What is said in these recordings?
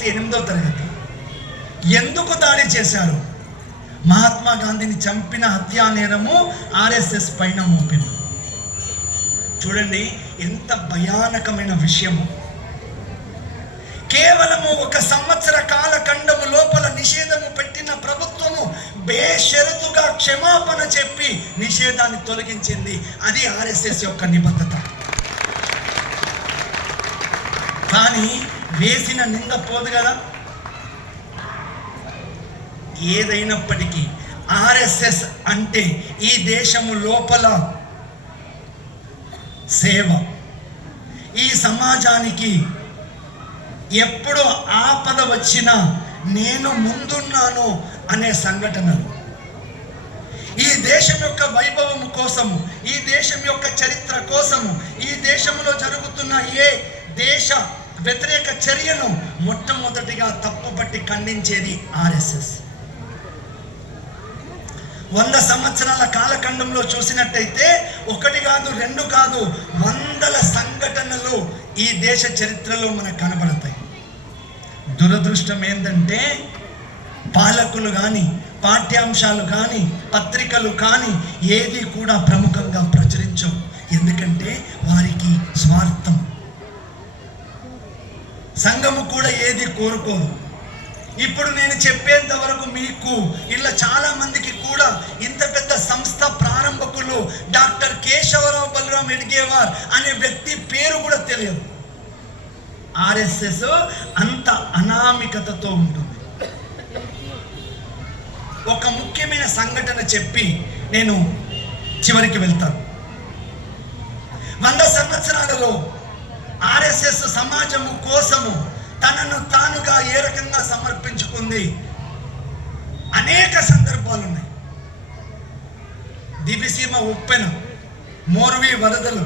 తరగతి 8వ తరగతి. ఎందుకు దాడి చేశారు? మహాత్మా గాంధీని చంపిన హత్యా నేరము ఆర్ఎస్ఎస్ పైన మోపింది. చూడండి ఎంత భయానకమైన విషయము. కేవలము 1 సంవత్సర కాల ఖండము లోపల నిషేధము పెట్టిన ప్రభుత్వము బేషరతుగా క్షమాపణ చెప్పి నిషేధాన్ని తొలగించింది. అది ఆర్ఎస్ఎస్ యొక్క నిబద్ధత. కానీ వేసిన నింద పోదు కదా. ఏదైనప్పటికీ ఆర్ఎస్ఎస్ అంటే ఈ దేశము లోపల సేవ, ఈ సమాజానికి ఎప్పుడు ఆపద వచ్చినా నేను ముందున్నాను అనే సంఘటనలు, ఈ దేశం యొక్క వైభవము కోసము, ఈ దేశం యొక్క చరిత్ర కోసము, ఈ దేశంలో జరుగుతున్న ఏ దేశ వ్యతిరేక చర్యను మొట్టమొదటిగా తప్పుపట్టి ఖండించేది ఆర్ఎస్ఎస్. 100 సంవత్సరాల కాలఖండంలో చూసినట్టయితే 1 కాదు 2 కాదు 100 సంఘటనలు ఈ దేశ చరిత్రలో మనకు కనబడతాయి. దురదృష్టం ఏంటంటే పాలకులు కానీ, పాఠ్యాంశాలు కానీ, పత్రికలు కానీ ఏది కూడా ప్రముఖంగా ప్రచురించవు. ఎందుకంటే వారికి స్వార్థం. సంఘము కూడా ఏది కోరుకోదు. ఇప్పుడు నేను చెప్పేంత వరకు మీకు ఇలా చాలా మందికి కూడా ఇంత పెద్ద సంస్థ ప్రారంభకులు డాక్టర్ కేశవరావు బలరాం ఎడ్గేవార్ అనే వ్యక్తి పేరు కూడా తెలియదు. ఆర్ఎస్ఎస్ అంత అనామికతతో ఉంటుంది. ఒక ముఖ్యమైన సంఘటన చెప్పి నేను చివరికి వెళ్తాను. 100 సంవత్సరాలలో ఆర్ఎస్ఎస్ సమాజము కోసము తనను తానుగా ఏ రకంగా సమర్పించుకుంది అనేక సందర్భాలు ఉన్నాయి. దివిసీమ ఉప్పెన, మోర్వి వరదలు,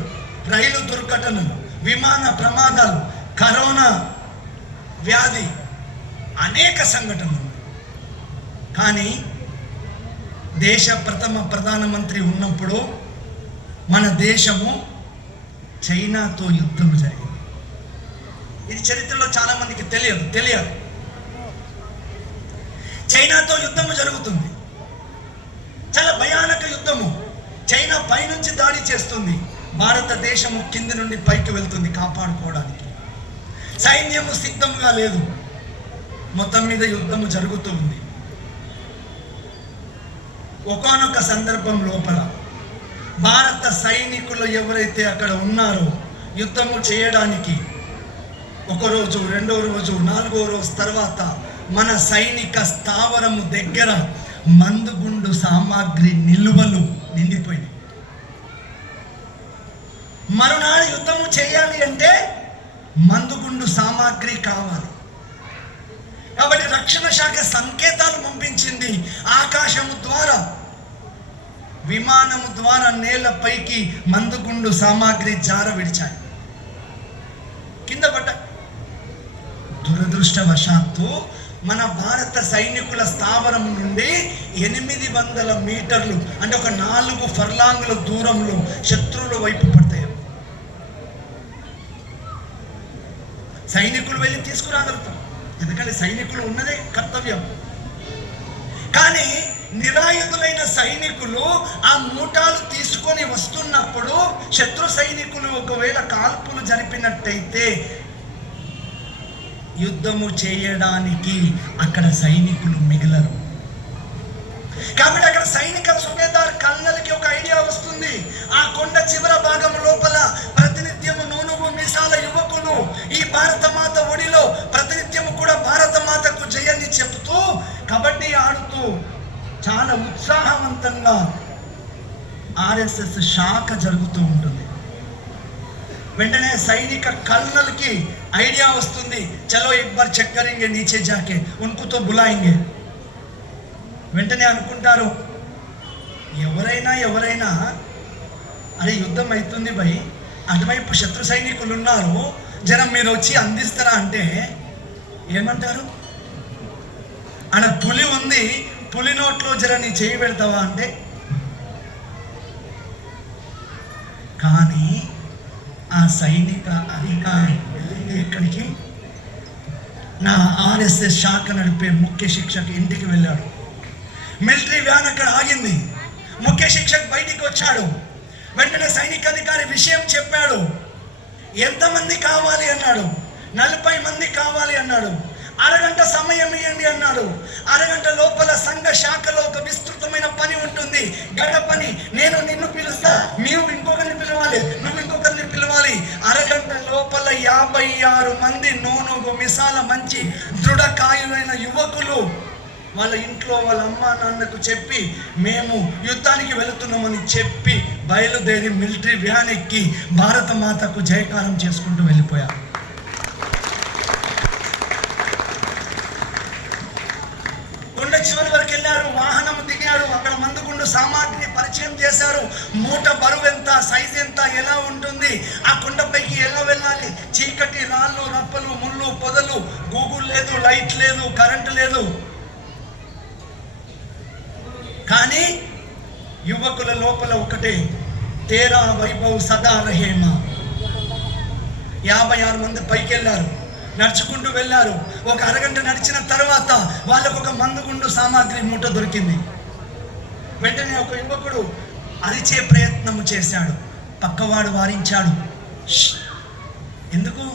రైలు దుర్ఘటనలు, విమాన ప్రమాదాలు, కరోనా వ్యాధి, అనేక సంఘటనలు. కానీ దేశ ప్రథమ ప్రధానమంత్రి ఉన్నప్పుడు మన దేశము చైనాతో యుద్ధం జరిగింది. ఇది చరిత్రలో చాలా మందికి తెలియదు. చైనాతో యుద్ధము జరుగుతుంది. చాలా భయానక యుద్ధము. చైనా పైనుంచి దాడి చేస్తుంది. భారతదేశము కింది నుండి పైకి వెళ్తుంది కాపాడుకోవడానికి. సైన్యము సిద్ధంగా లేదు. మొత్తం మీద యుద్ధము జరుగుతూ ఉంది. ఒకానొక సందర్భం లోపల భారత సైనికులు ఎవరైతే అక్కడ ఉన్నారో యుద్ధము చేయడానికి 1 రోజు, 2వ రోజు, 4వ రోజు తర్వాత మన సైనిక స్థావరము దగ్గర మందుగుండు సామాగ్రి నిల్వలు నిండిపోయినాయి. మరునాడు యుద్ధము చేయాలి అంటే మందుగుండు సామాగ్రి కావాలి. కాబట్టి రక్షణ శాఖ సంకేతాలు పంపించింది. ఆకాశము ద్వారా, విమానము ద్వారా నేలపైకి మందుగుండు సామాగ్రి జార విడిచాయి, కింద పడ్డాయి. దురదృష్టవశాత్తు మన భారత సైనికుల స్థావరం నుండి 800 మీటర్లు అంటే ఒక 4 ఫర్లాంగుల దూరంలో శత్రువుల వైపు పడతాయి. సైనికులు వెళ్ళి తీసుకురాగలుగుతాం, ఎందుకంటే సైనికులు ఉన్నదే కర్తవ్యం. కానీ నిరాయుధులైన సైనికులు ఆ మూటాలు తీసుకొని వస్తున్నప్పుడు శత్రు సైనికులు ఒకవేళ కాల్పులు జరిపినట్టయితే యుద్ధము చేయడానికి అక్కడ సైనికులు మిగలరు. కాబట్టి అక్కడ సైనిక సుబేదార్ కల్నల్కి ఒక ఐడియా వస్తుంది. ఆ కొండ చివర భాగం లోపల ప్రతినిత్యము నూనెగు మీసాల యువకులు ఈ భారత మాత ఒడిలో ప్రతినిత్యము కూడా భారత మాతకు జయాన్ని చెబుతూ కబడ్డీ ఆడుతూ చాలా ఉత్సాహవంతంగా ఆర్ఎస్ఎస్ శాఖ జరుగుతూ ఉంటుంది. వెంటనే సైనిక కల్నల్కి ఐడియా వస్తుంది, చలో एक बार చెక్ करेंगे नीचे जाके उनको तो बुलाएंगे. వెంటనే అనుకుంటారు, ఎవరైనా అరే యుద్ధం అవుతుంది భయ్, అటువైపు శత్రు సైనికులు ఉన్నారు, జనం మీరు వచ్చి అందిస్తారా అంటే ఏమంటారు? ఆడ పులి ఉంది, పులి నోట్లో జర నీ చేయి పెడతావా అంటే. కానీ ఆ సైనిక అధికారి ఎక్కడికి నా ఆర్ఎస్ఎస్ శాఖ నడిపే ముఖ్య శిక్షక్ ఇంటికి వెళ్ళాడు. మిలిటరీ వ్యాన్ అక్కడ ఆగింది. ముఖ్య శిక్షక్ బయటికి వచ్చాడు. వెంటనే సైనికాధికారి విషయం చెప్పాడు. ఎంతమంది కావాలి అన్నాడు. 40 మంది కావాలి అన్నాడు. అరగంట సమయం ఇవ్వండి అన్నాడు. అరగంట లోపల సంఘ శాఖలో ఒక విస్తృతమైన పని ఉంటుంది, గడ పని. నేను నిన్ను పిలుస్తా, నీవు ఇంకొకరిని పిలవాలి, నువ్వు ఇంకొకరిని పిలవాలి. అరగంట లోపల 56 మంది నూనెగు మిసాల మంచి దృఢకాయులైన యువకులు వాళ్ళ ఇంట్లో వాళ్ళ అమ్మా నాన్నకు చెప్పి మేము యుద్ధానికి వెళుతున్నామని చెప్పి బయలుదేరి మిలిటరీ వ్యాన్ ఎక్కి భారత మాతకు జయకారం చేసుకుంటూ వెళ్ళిపోయారు. కొండ చివరి వరకు వెళ్ళారు. వాహనం దిగారు. అక్కడ మందుగుండు సామాగ్రిని పరిచయం చేశారు. మూట బరువు ఎంత, సైజ్ ఎంత, ఎలా ఉంటుంది, ఆ కొండపైకి ఎలా వెళ్ళాలి, చీకటి, రాళ్ళు, రప్పలు, ముళ్ళు, పొదలు, గూగుల్ లేదు, లైట్ లేదు, కరెంటు లేదు. కానీ యువకుల లోపల ఒకటే, తేరా వైభవ్ సదా రహేమా. 56 మంది పైకి వెళ్ళారు, నడుచుకుంటూ వెళ్ళారు. ఒక అరగంట నడిచిన తర్వాత వాళ్ళకు ఒక మందుగుండు సామాగ్రి మూట దొరికింది. వెంటనే ఒక యువకుడు అరిచే ప్రయత్నం చేశాడు. పక్కవాడు వారించాడు. ఎందుకు?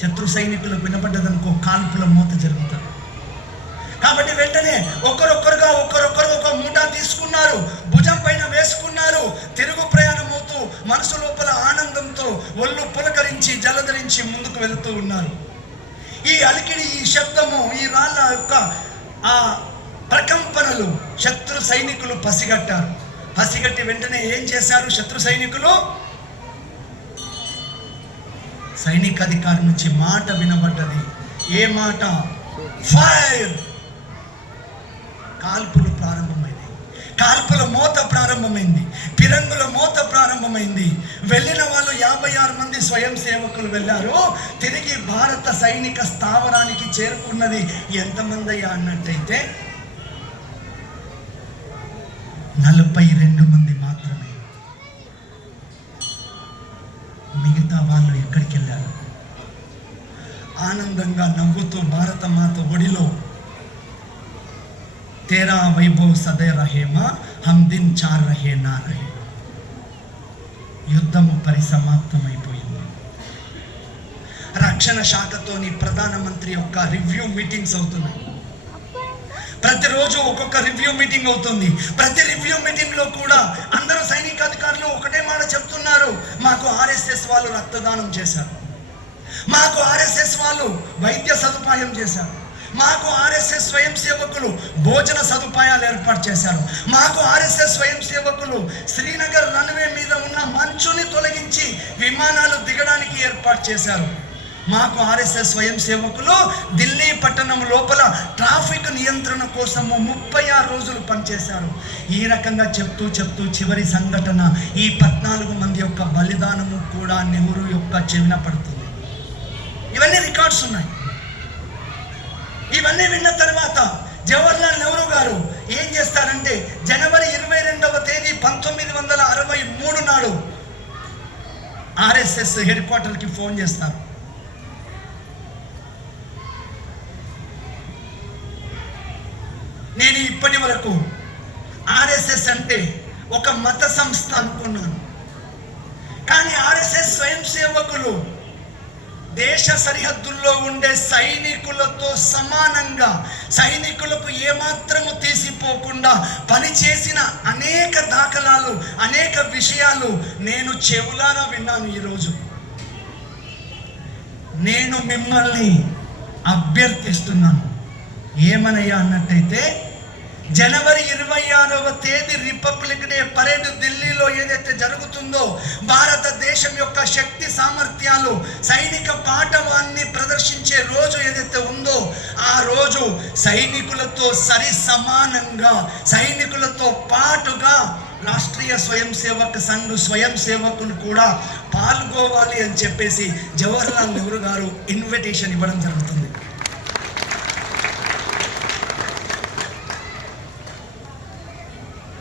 శత్రు సైనికులకు వినపడ్డదనుకో కాల్పుల మూత జరుగుతారు. కాబట్టి వెంటనే ఒకరొకరు ఒక మూట తీసుకున్నారు, భుజం పైన వేసుకున్నారు. తిరుగు ప్రయాణం అవుతూ మనసు లోపల ఆనందంతో ఒళ్ళు పులకరించి జలధరించి ముందుకు వెళుతూ ఉన్నారు. ఈ అలికిడి, ఈ శబ్దము, ఈ రాళ్ళ యొక్క ఆ ప్రకంపనలు శత్రు సైనికులు పసిగట్టారు. పసిగట్టి వెంటనే ఏం చేశారు శత్రు సైనికులు? సైనికాధికారి నుంచి మాట వినబడ్డది. ఏ మాట? ఫైర్! కాల్పులు ప్రారంభమైంది. కాల్పుల మోత ప్రారంభమైంది. పిరంగుల మోత ప్రారంభమైంది. వెళ్ళిన వాళ్ళు 56 మంది స్వయం సేవకులు వెళ్ళారు. తిరిగి భారత సైనిక స్థావరానికి చేరుకున్నది ఎంతమంది అయ్యా అన్నట్టయితే 42 మంది మాత్రమే. మిగతా వాళ్ళు ఎక్కడికి వెళ్ళారు? ఆనందంగా నవ్వుతూ భారత మాత ఒడిలో తేరా వైభవ్ సదే రహేమా, హమ్ దిన్ చార్ రహే నా రహే. యుద్ధము పరిసమాప్తమైపోయింది. రక్షణ శాఖతోని ప్రధానమంత్రి యొక్క రివ్యూ మీటింగ్స్ అవుతున్నాయి. ప్రతిరోజు ఒక్కొక్క రివ్యూ మీటింగ్ అవుతుంది. ప్రతి రివ్యూ మీటింగ్ లో కూడా అందరూ సైనికాధికారులు ఒకటే మాట చెప్తున్నారు, మాకు ఆర్ఎస్ఎస్ వాళ్ళు రక్తదానం చేశారు, మాకు ఆర్ఎస్ఎస్ వాళ్ళు వైద్య సదుపాయం చేశారు, మాకు ఆర్ఎస్ఎస్ స్వయం సేవకులు భోజన సదుపాయాలు ఏర్పాటు చేశారు, మాకు ఆర్ఎస్ఎస్ స్వయం సేవకులు శ్రీనగర్ రన్వే మీద ఉన్న మంచుని తొలగించి విమానాలు దిగడానికి ఏర్పాటు చేశారు, మాకు ఆర్ఎస్ఎస్ స్వయం సేవకులు ఢిల్లీ పట్టణం లోపల ట్రాఫిక్ నియంత్రణ కోసము 36 రోజులు పనిచేశారు. ఈ రకంగా చెప్తూ చివరి సంఘటన ఈ 14 మంది యొక్క బలిదానము కూడా నెహ్రూ యొక్క చెవిన పడుతుంది. ఇవన్నీ రికార్డ్స్ ఉన్నాయి. ఇవన్నీ విన్న తర్వాత జవహర్లాల్ నెహ్రూ గారు ఏం చేస్తారంటే జనవరి 22వ తేదీ 1963 నాడు ఆర్ఎస్ఎస్ హెడ్ క్వార్టర్కి ఫోన్ చేస్తారు. నేను ఇప్పటి వరకు ఆర్ఎస్ఎస్ అంటే ఒక మత సంస్థ అనుకున్నాను, కానీ ఆర్ఎస్ఎస్ స్వయం సేవకులు దేశ సరిహద్దుల్లో ఉండే సైనికులతో సమానంగా, సైనికులకు ఏమాత్రము తీసిపోకుండా పనిచేసిన అనేక దాఖలాలు, అనేక విషయాలు నేను చెవులారా విన్నాను. ఈరోజు నేను మిమ్మల్ని అభ్యర్థిస్తున్నాను, ఏమనయ్యా అన్నట్టయితే జనవరి 26వ తేదీ రిపబ్లిక్ డే పరేడ్ ఢిల్లీలో ఏదైతే జరుగుతుందో, భారతదేశం యొక్క శక్తి సామర్థ్యాలు, సైనిక పాఠవాన్ని ప్రదర్శించే రోజు ఏదైతే ఉందో, ఆ రోజు సైనికులతో సరి సమానంగా, సైనికులతో పాటుగా రాష్ట్రీయ స్వయం సేవక్ సంఘ్ స్వయం సేవకులు కూడా పాల్గొవాలి అని చెప్పేసి జవహర్లాల్ నెహ్రూ గారు ఇన్విటేషన్ ఇవ్వడం జరుగుతుంది.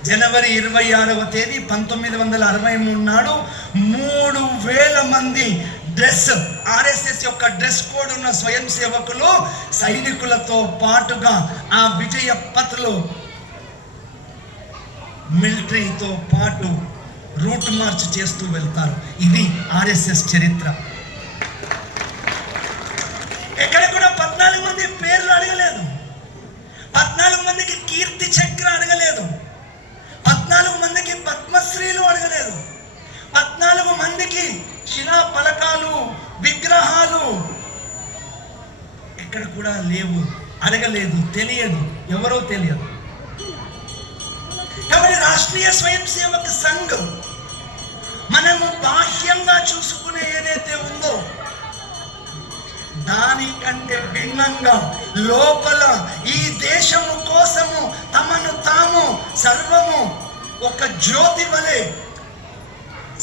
జనవరి 26వ తేదీ 1963 నాడు 3000 మంది డ్రెస్, ఆర్ఎస్ఎస్ యొక్క డ్రెస్ కోడ్ ఉన్న స్వయం సేవకులు సైనికులతో పాటుగా ఆ విజయ పథ్లో మిలిటరీతో పాటు రూట్ మార్చ్ చేస్తూ వెళ్తారు. ఇది ఆర్ఎస్ఎస్ చరిత్ర. ఎక్కడ కూడా 14 మంది పేర్లు అడగలేదు, 14 మందికి కీర్తి చక్ర అడగలేదు, 14 మందికి పద్మశ్రీలు అడగలేదు, 14 మందికి శిలా ఫలకాలు, విగ్రహాలు ఎక్కడ కూడా లేవు, అడగలేదు, తెలియదు, ఎవరో తెలియదు. కాబట్టి రాష్ట్రీయ స్వయం సేవక సంఘ్ మనము బాహ్యంగా చూసుకునే ఏదైతే ఉందో దానికంటే భిన్నంగా లోపల ఈ దేశము కోసము తమను తాము సర్వము ఒక జ్యోతి వలె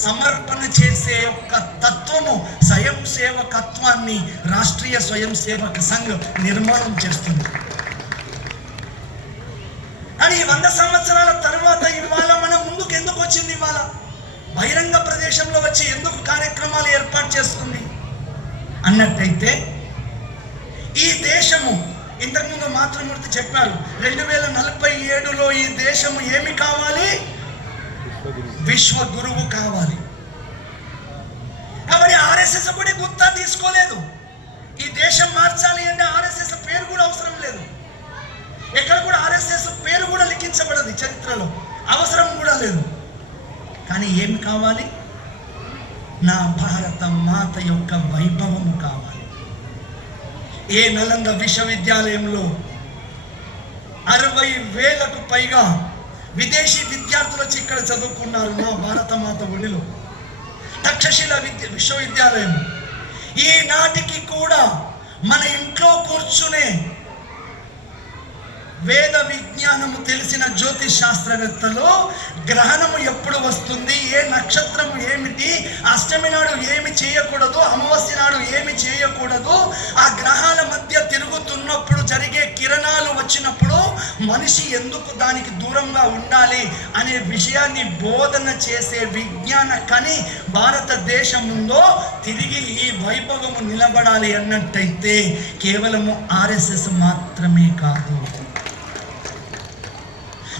సమర్పణ చేసే యొక్క తత్వము, స్వయం సేవకత్వాన్ని రాష్ట్రీయ స్వయం సేవక సంఘ్ నిర్మాణం చేస్తుంది. అని 100 సంవత్సరాల తర్వాత ఇవాళ మన ముందుకు ఎందుకు వచ్చింది? ఇవాళ బహిరంగ ప్రదేశంలో వచ్చి ఎందుకు కార్యక్రమాలు ఏర్పాటు చేస్తుంది అన్నట్టయితే, ఈ దేశము ఇంతకుముందు మాతృమూర్తి చెప్పారు, 2047లో ఈ దేశము ఏమి కావాలి? విశ్వ గురువు కావాలి. కాబట్టి ఆర్ఎస్ఎస్ కూడా గుర్తా తీసుకోలేదు. ఈ దేశం మార్చాలి అంటే ఆర్ఎస్ఎస్ పేరు కూడా అవసరం లేదు. ఎక్కడ కూడా ఆర్ఎస్ఎస్ పేరు కూడా లిఖించబడదు చరిత్రలో, అవసరం కూడా లేదు. కానీ ఏమి కావాలి? నా భారత మాత యొక్క వైభవము కావాలి. ఏ నలంద విశ్వవిద్యాలయంలో 60,000కు పైగా విదేశీ విద్యార్థులు వచ్చి ఇక్కడ చదువుకున్నారు నా భారత మాత ఒడిలో. తక్షశిల విశ్వవిద్యాలయం ఈనాటికి కూడా మన ఇంట్లో కూర్చునే వేద విజ్ఞానము తెలిసిన జ్యోతిష్ శాస్త్రవేత్తలు గ్రహణము ఎప్పుడు వస్తుంది, ఏ నక్షత్రము ఏమిటి, అష్టమి నాడు ఏమి చేయకూడదు, అమావాస్య నాడు ఏమి చేయకూడదు, ఆ గ్రహాల మధ్య తిరుగుతున్నప్పుడు జరిగే కిరణాలు వచ్చినప్పుడు మనిషి ఎందుకు దానికి దూరంగా ఉండాలి అనే విషయాన్ని బోధన చేసే విజ్ఞాన కని భారతదేశంలో తిరిగి ఈ వైభవము నిలబడాలి అన్నట్టయితే కేవలము ఆర్ఎస్ఎస్ మాత్రమే కాదు,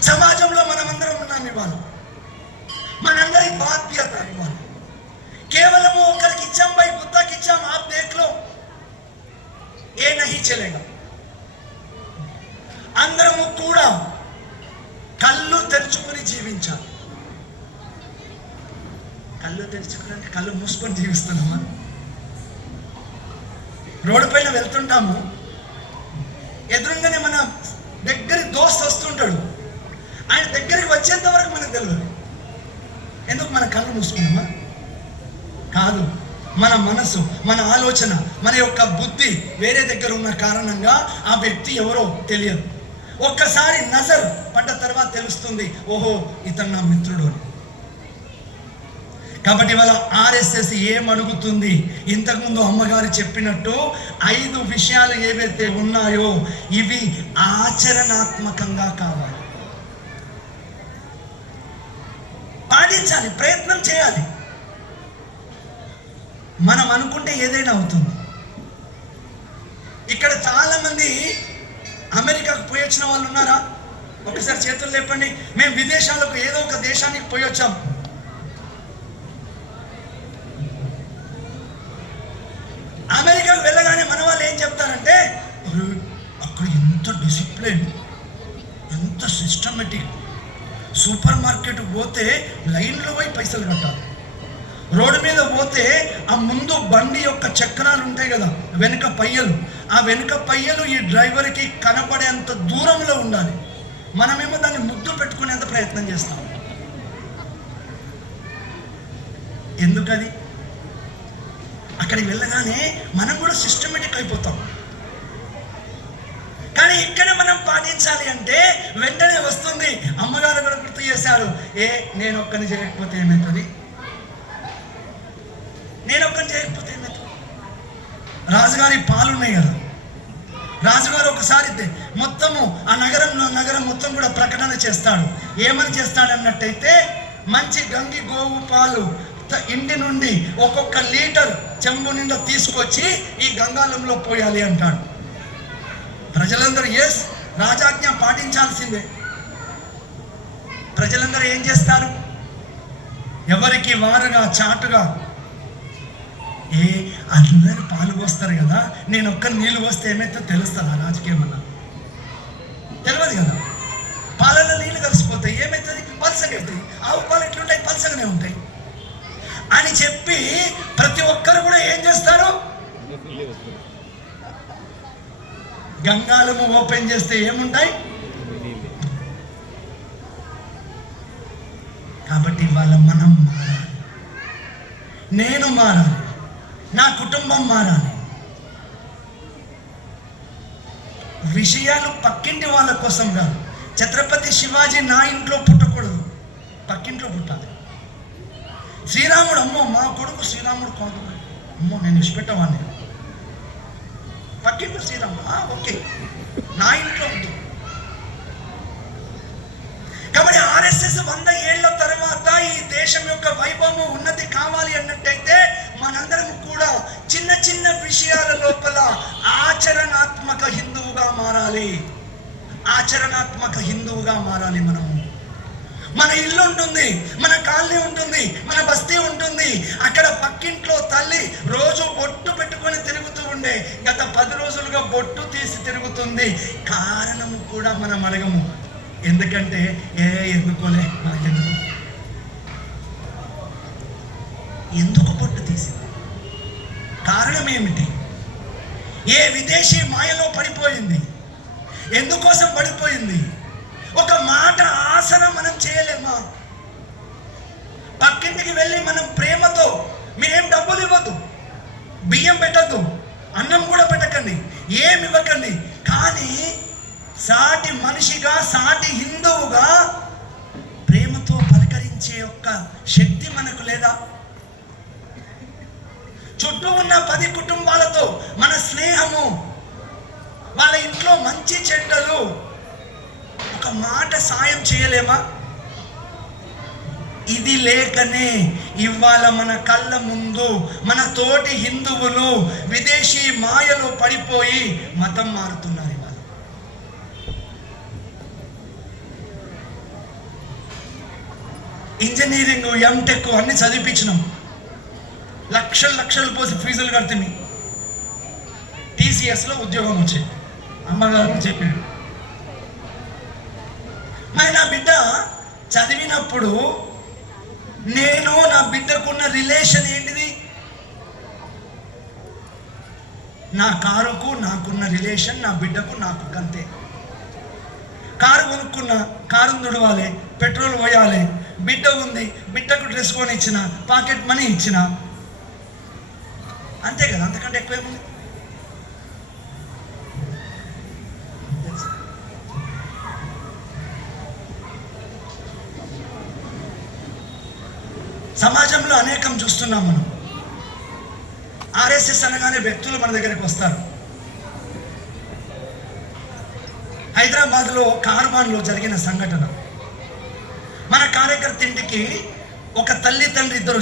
సమాజంలో మనమందరం ఉన్నాం. ఇవాళ మనందరి బాధ్యత. ఇవాళ కేవలము ఒకరికి ఇచ్చాం, భాई बुद्धा ఇచ్చాం, आप देख लो, ये नहीं चलेगा. అందరము కూడా కళ్ళు తెరుచుకొని జీవించాలి. కళ్ళు తెరుచుకుని కళ్ళు మూసుకొని జీవిస్తున్నామా? రోడ్డు పైన వెళ్తుంటాము, ఎదురుగానే మన దగ్గర దోస్త్ వస్తుంటాడు, ఆయన దగ్గరికి వచ్చేంత వరకు మనకు తెలియదు. ఎందుకు? మన కళ్ళు మూసుకున్నామా? కాదు, మన మనసు, మన ఆలోచన, మన యొక్క బుద్ధి వేరే దగ్గర ఉన్న కారణంగా ఆ వ్యక్తి ఎవరో తెలియదు. ఒక్కసారి నజర్ పడ్డ తర్వాత తెలుస్తుంది, ఓహో ఇతను నా మిత్రుడు అని. కాబట్టి వాళ్ళ ఆర్ఎస్ఎస్ ఏమడుగుతుంది? ఇంతకుముందు అమ్మగారు చెప్పినట్టు 5 విషయాలు ఏవైతే ఉన్నాయో ఇవి ఆచరణాత్మకంగా కావాలి, పాటించాలి, ప్రయత్నం చేయాలి. మనం అనుకుంటే ఏదైనా అవుతుంది. ఇక్కడ చాలా మంది అమెరికాకు పోయి వచ్చిన వాళ్ళు ఉన్నారా? ఒకసారి చేతులు లేపండి. మేము విదేశాలకు ఏదో ఒక దేశానికి పోయి వచ్చాం. అమెరికాకు వెళ్ళగానే మన వాళ్ళు ఏం చెప్తారంటే, అక్కడ ఎంత డిసిప్లిన్, ఎంత సిస్టమేటిక్, సూపర్ మార్కెట్ పోతే లైన్లో పోయి పైసలు కట్టాలి, రోడ్డు మీద పోతే ఆ ముందు బండి యొక్క చక్రాలు ఉంటాయి కదా, వెనుక పయ్యలు, ఆ వెనుక పయ్యలు ఈ డ్రైవర్కి కనపడేంత దూరంలో ఉండాలి. మనమేమో దాన్ని ముద్దు పెట్టుకునేంత ప్రయత్నం చేస్తాం. ఎందుకది? అక్కడికి వెళ్ళగానే మనం కూడా సిస్టమేటిక్ అయిపోతాం. కానీ ఇక్కడ మనం పాటించాలి అంటే వెంటనే వస్తుంది. అమ్మగారు కూడా గుర్తు చేశారు, నేను ఒక్కరిని చేయకపోతే ఏమవుతుంది, నేను ఒక్కరిని చేయకపోతే ఏమవుతుంది. రాజుగారి పాలు ఉన్నాయి కదా, రాజుగారు ఒకసారి మొత్తము ఆ నగరం మొత్తం కూడా ప్రకటన చేస్తాడు. ఏమని చేస్తాడన్నట్టయితే, మంచి గంగి గోవు పాలు ఇంటి నుండి ఒక్కొక్క లీటర్ చెంబు నిండా తీసుకొచ్చి ఈ గంగాళంలో పోయాలి అంటాడు. ప్రజలందరూ ఎస్, రాజాజ్ఞ పాటించాల్సిందే. ప్రజలందరూ ఏం చేస్తారు? ఎవరికి వారుగా చాటుగా అందరూ పాలు పోస్తారు కదా, నేను ఒక్క నీళ్ళు పోస్తే ఏమైతే తెలుస్తుందా? రాజకీయం అన్నా తెలియదు కదా. పాలలో నీళ్ళు కలిసిపోతాయి, ఏమవుతుంది? పలసగా అవుతాయి. ఆవు పాలు ఎట్లుంటాయి? పలసగానే ఉంటాయి అని చెప్పి ప్రతి ఒక్కరు కూడా ఏం చేస్తారు? గంగాళము ఓపెన్ చేస్తే ఏముంటాయి? కాబట్టి ఇవాళ మనం మారాలి, నేను మారాలి, నా కుటుంబం మారాలి. విషయాలు పక్కింటి వాళ్ళ కోసం కాదు. ఛత్రపతి శివాజీ నా ఇంట్లో పుట్టకూడదు, పక్కింట్లో పుట్టాలి. శ్రీరాముడు, అమ్మో మా కొడుకు శ్రీరాముడు కాదు, అమ్మో నేను ఇష్టపెట్టవాడిని. పక్కింట్లో శ్రీరాముడు, ఓకే, నా ఇంట్లో ఉంది. కాబట్టి ఆర్ఎస్ఎస్ 100 ఏళ్ల తర్వాత ఈ దేశం యొక్క వైభవం ఉన్నతి కావాలి అన్నట్టయితే మనందరం కూడా చిన్న చిన్న విషయాల లోపల ఆచరణాత్మక హిందువుగా మారాలి. ఆచరణాత్మక హిందువుగా మారాలి. మన ఇల్లు ఉంటుంది, మన కాలనీ ఉంటుంది, మన బస్తీ ఉంటుంది. అక్కడ పక్కింట్లో తల్లి రోజు బొట్టు పెట్టుకొని తిరుగుతూ ఉండే, గత 10 రోజులుగా బొట్టు తీసి తిరుగుతుంది. కారణం కూడా మనం అడగము. ఎందుకంటే ఎందుకోలే, మనకెందుకు, ఎందుకు బొట్టు తీసింది? కారణం ఏమిటి? ఏ విదేశీ మాయలో పడిపోయింది? ఎందుకోసం పడిపోయింది? ఒక మాట ఆసన మనం చేయలేమా? పక్కింటికి వెళ్ళి మనం ప్రేమతో, మీరేం డబ్బులు ఇవ్వద్దు, బియ్యం పెట్టద్దు, అన్నం కూడా పెట్టకండి, ఏమి ఇవ్వకండి, కానీ సాటి మనిషిగా, సాటి హిందువుగా ప్రేమతో పలకరించే యొక్క శక్తి మనకు లేదా? చుట్టూ ఉన్న 10 కుటుంబాలతో మన స్నేహము, వాళ్ళ ఇంట్లో మంచి చెడ్డలు, ఒక మాట సాయం చేయలేమా? ఇది లేకనే ఇవాళ మన కళ్ళ ముందు మన తోటి హిందువులు విదేశీ మాయలో పడిపోయి మతం మారుతున్నారు. ఇవాళ ఇంజనీరింగ్, ఎంటెక్ అన్ని చదివించినాం, లక్షలు పోసి ఫీజులు కడితే టీసీఎస్లో ఉద్యోగం వచ్చాయి. అమ్మగారు చెప్పాడు. మరి నా బిడ్డ చదివినప్పుడు నేను నా బిడ్డకున్న రిలేషన్ ఏంటిది? నా కారుకు నాకున్న రిలేషన్ నా బిడ్డకు నాకు అంతే. కారు కొనుక్కున్నా, కారును తుడవాలి, పెట్రోల్ పోయాలి, బిడ్డ ఉంది, బిడ్డకు డ్రెస్ కొని ఇచ్చిన, పాకెట్ మనీ ఇచ్చిన, అంతే కదా. అంతకంటే ఎక్కువేముంది? సమాజంలో అనేకం చూస్తున్నాం మనం. ఆర్ఎస్ఎస్ అనగానే వ్యక్తులు మన దగ్గరికి వస్తారు. హైదరాబాద్లో కార్వాన్లో జరిగిన సంఘటన, మన కార్యకర్త ఇంటికి ఒక తల్లి తండ్రి ఇద్దరు